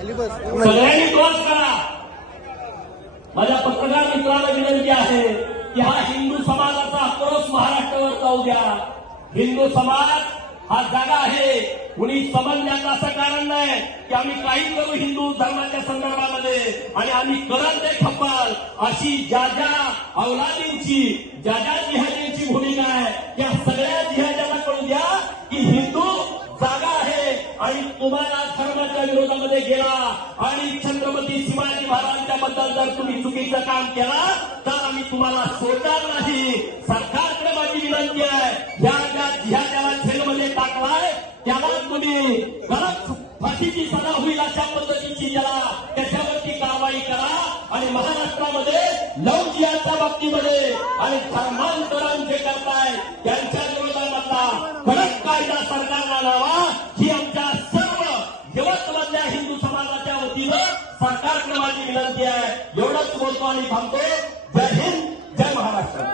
सगळ्यांनी क्रॉस करा। माझ्या पत्रकार मित्रांना विनंती आहे की हा हिंदू समाजाचा आक्रोश महाराष्ट्रावर जाऊ द्या। हिंदू समाज हा जागा आहे, कुणी समजण्याचं असं कारण नाही की आम्ही काही करू हिंदू धर्माच्या संदर्भामध्ये आणि आम्ही करत ते खप्पल अशी ज्या ज्या अवलादींची ज्या ज्या जिहादींची भूमिका आहे त्या सगळ्या जिहाद्यांना कळू द्या की हिंदू जागा आहे आणि तुम्हाला धर्माच्या विरोधामध्ये गेला आणि छत्रपती शिवाजी महाराजांच्या बद्दल जर तुम्ही चुकीचं काम केला तर आम्ही तुम्हाला सोडणार नाही। सरकारकडे माझी विनंती आहे, ह्या ज्या जिहाद्याला जेलमध्ये टाकलाय त्याला तुम्ही कडक फाशीची सजा होईल अशा पद्धतीची त्याच्यावरती कारवाई करा आणि महाराष्ट्रामध्ये लव जिहादच्या बाबतीमध्ये आणि धर्मांतरण जे करताय त्यांच्या विरोधामधला कडक कायदा सरकारला लावा ही आमच्या सर्व यवतमधल्या हिंदू समाजाच्या वतीनं सरकारकडे माझी विनंती आहे। एवढंच बोलतो आणि थांबतो। जय हिंद, जय महाराष्ट्र।